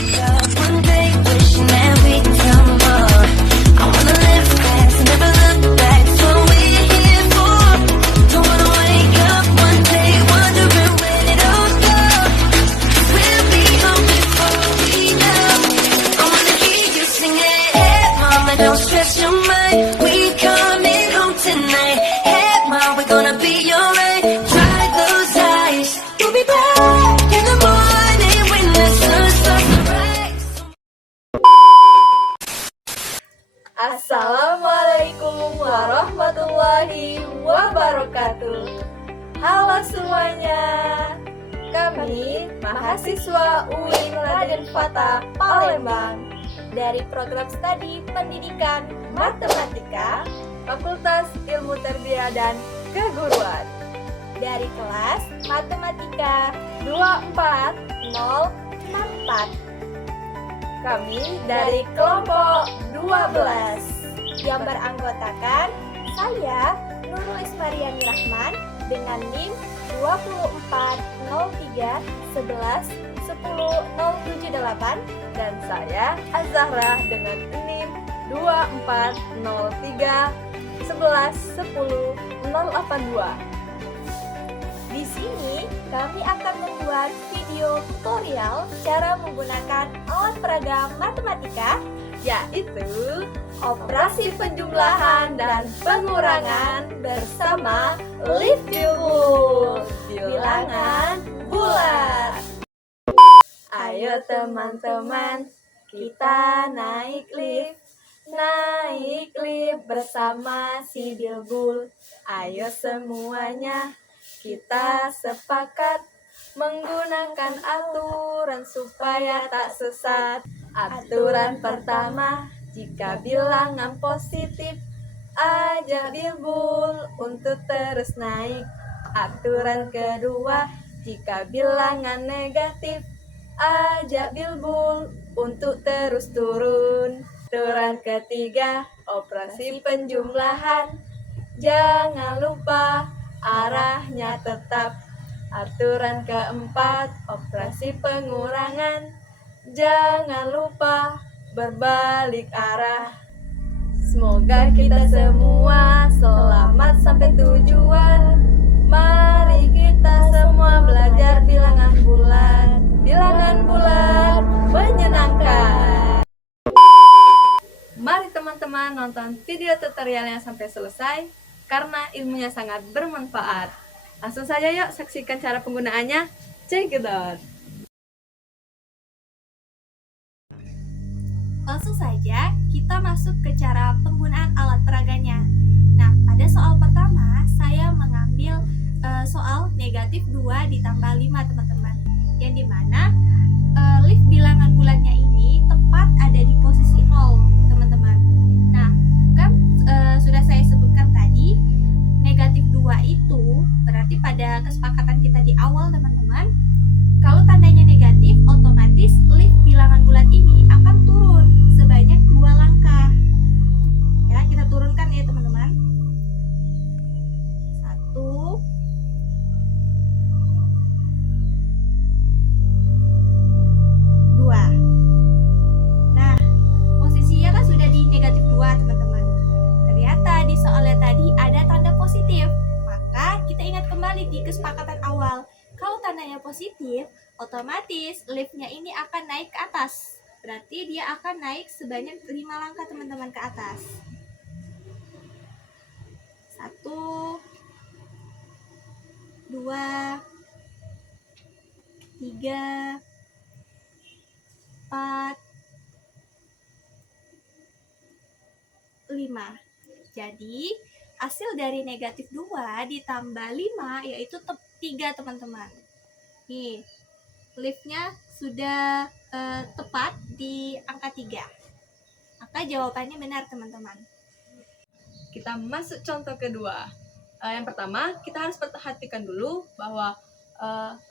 One day wishing that we can come more. I wanna live fast and never look back. That's what we're here for. Don't wanna wake up one day wondering when it all goes. We'll be home before we know. I wanna hear you singing. Hey mama, don't stress your mind. We coming home tonight. Hey mom, we're gonna be alright. Dry those eyes. We'll be back in the morning when the sun starts to rise. Assalamualaikum warahmatullahi wabarakatuh. Halo semuanya, kami mahasiswa UIN Raden Fata Palembang dari program studi pendidikan matematika Fakultas Ilmu Tarbiyah dan Keguruan dari kelas matematika 24064. Kami dari kelompok 12 yang beranggotakan saya Nurul Ismariani Rahman dengan NIM 2403111078 dan saya Azahra dengan NIM 2403111082. Di sini kami akan membuat video tutorial cara menggunakan alat peraga matematika, yaitu operasi penjumlahan dan pengurangan bersama lift bilbul, bilangan bulat. Ayo teman-teman, kita naik lift bersama si bilbul. Ayo semuanya, kita sepakat menggunakan aturan supaya tak sesat. Aturan pertama, jika bilangan positif, ajak bilbul untuk terus naik. Aturan kedua, jika bilangan negatif, ajak bilbul untuk terus turun. Aturan ketiga, operasi penjumlahan, jangan lupa arahnya tetap. Aturan keempat, operasi pengurangan, jangan lupa berbalik arah. Semoga kita semua selamat sampai tujuan. Mari kita semua belajar bilangan bulat. Bilangan bulat menyenangkan. Mari teman-teman nonton video tutorialnya sampai selesai karena ilmunya sangat bermanfaat. Langsung saja yuk saksikan cara penggunaannya. Check it out. Langsung saja kita masuk ke cara penggunaan alat peraganya. Nah, pada soal pertama saya mengambil soal negatif 2 ditambah 5 teman-teman. Yang dimana lift bilangan bulatnya ini tepat ada di posisi 0 teman-teman. Nah, kan sudah saya sebutkan tadi negatif 2 itu berarti pada kesepakatan kita di awal teman-teman, kalau tandanya negatif otomatis lift bilangan bulat ini akan turun sebanyak 2 langkah. Ya, kita turunkan ya teman-teman. 1 2. Nah, posisinya kan sudah di negatif 2 teman-teman. Ternyata di soalnya tadi ada tanda positif. Maka kita ingat kembali di kesepakatan awal. Kalau tandanya positif, otomatis liftnya ini akan naik ke atas. Berarti dia akan naik sebanyak 5 langkah teman-teman ke atas. 1 2 3 4 5. Jadi hasil dari negatif 2 ditambah 5 yaitu 3 teman-teman. Nih, liftnya sudah tepat di angka 3. Maka jawabannya benar teman-teman. Kita masuk contoh kedua. Yang pertama, kita harus perhatikan dulu bahwa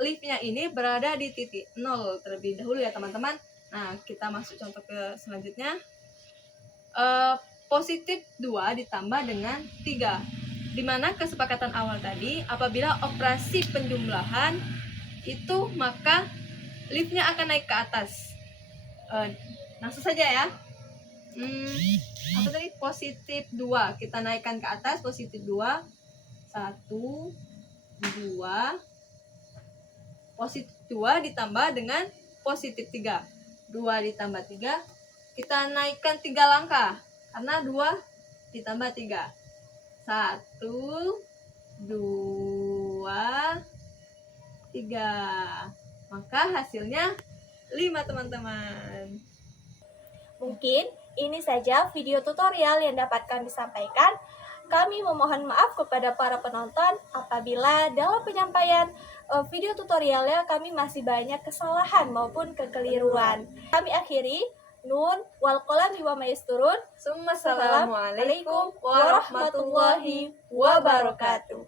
liftnya ini berada di titik 0 terlebih dahulu ya teman-teman. Nah, kita masuk contoh ke selanjutnya. Positif 2 ditambah dengan 3. Dimana kesepakatan awal tadi, apabila operasi penjumlahan itu maka liftnya akan naik ke atas. Langsung saja ya. Apa tadi? Positif 2. Kita naikkan ke atas, positif 2. 1, 2. Positif 2 ditambah dengan positif 3. 2 ditambah 3. Kita naikkan 3 langkah. Karena 2 ditambah 3. 1, 2, 3. Maka hasilnya 5 teman-teman. Mungkin ini saja video tutorial yang dapat kami sampaikan. Kami memohon maaf kepada para penonton apabila dalam penyampaian video tutorialnya kami masih banyak kesalahan maupun kekeliruan. Kami akhiri, nun wal qalami wa ma yasturun. Assalamualaikum warahmatullahi wabarakatuh.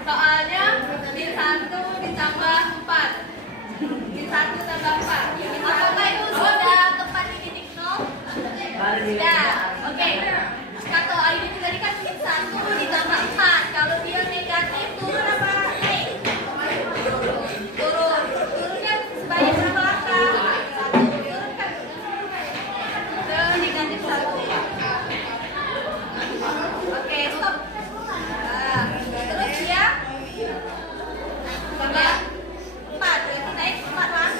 Soalnya min 1 ditambah 4. Min 1 tambah 4. Apakah itu sudah tepat di titik nol? Sudah. Oke. Kata Ayu itu tadi kan min 1 ditambah 4. Kalau dia negatif turun apa naik? Turun. Turunnya sebanyak berapa langkah? Turun kan? Negatif 1. Oke, stop. Nah, terus dia tambah 4, berarti naik 4 langkah.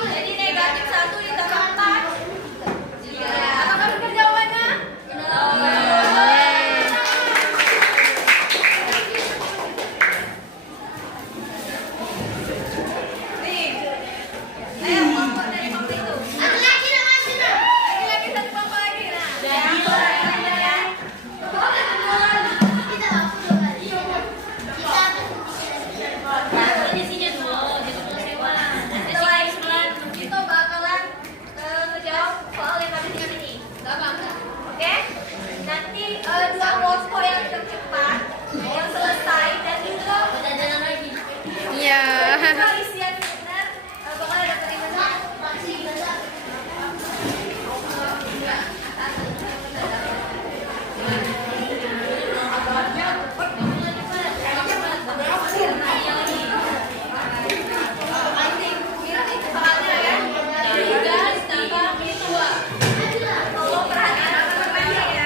Jadi negatif 1 ditambah 4. Apakah benar jawabannya? Nih. Ayo kelompok dari kelompok itu. Lagi satu kelompok lagi. Nah. Setelah ini kita bakalan ngejawab soal yang ada di sini. Oke? Nanti dua posko yang tercepat yang selesai dan juga Iya. isian benar bakalan ada terima. Soalnya ya, 3 ditambah min 2. Tolong perhatikan teman-teman ya.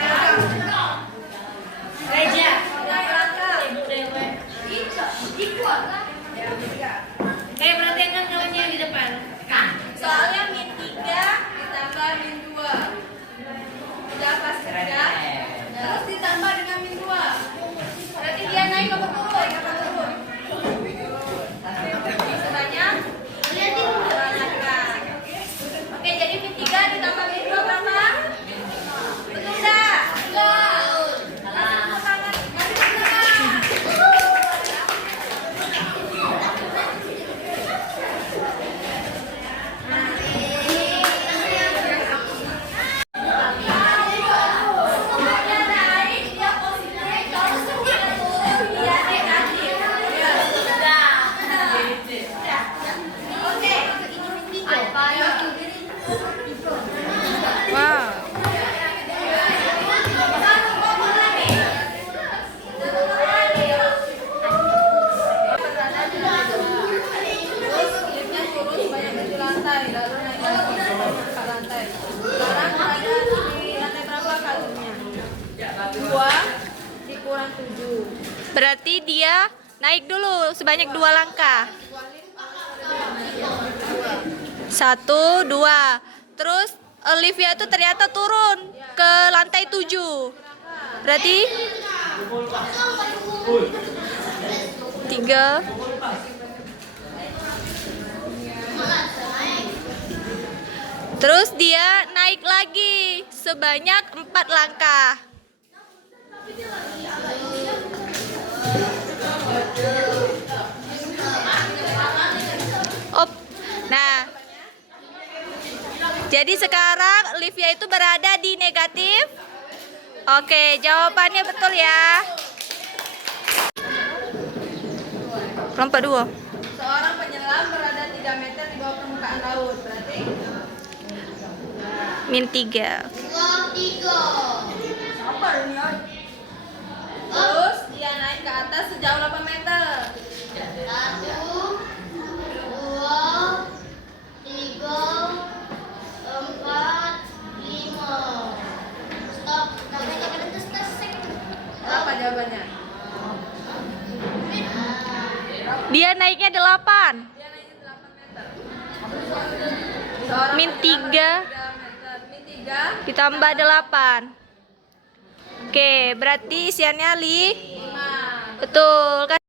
Naik langkah. Soalnya min 3 ditambah min 2. Udah pas kerja. Terus ditambah dengan min 2. Berarti dia naik apa turun? Sebanyak 2 langkah. Oke, jadi min 3 ditambah min 2 berapa? Betul enggak? Betul. Langsung semangat. Mari semangat. Dia naik, dia positif. Kalau dia turun, dia negatif. Sudah. Oke. Wow. Satu kelompok lagi. Terus liftnya turun sebanyak 7 lantai, lalu naik lagi ke lantai. Sekarang ada di lantai berapa kalungnya? 2 dikurang 7. Berarti dia naik dulu sebanyak 2 langkah. 1, 2. Terus Olivia itu ternyata turun ke lantai 7. Berarti 3. Terus dia naik lagi sebanyak 4 langkah. Op. Nah, jadi sekarang Olivia itu berada di negatif. Oke, jawabannya betul ya. Kelompok 2. Seorang penyelam berada 3 meter di bawah permukaan laut. Berarti min 3. terus dia naik ke atas sejauh 8 meter. 1, 2, 3, 4, 5. Stop. Apa jawabannya? Dia naiknya 8. Dia naiknya 8 meter. Seorang Min penyelam 3. berada 3 meter. Min 3 Ditambah 8. Oke, berarti isiannya 5. 5. Betul kan?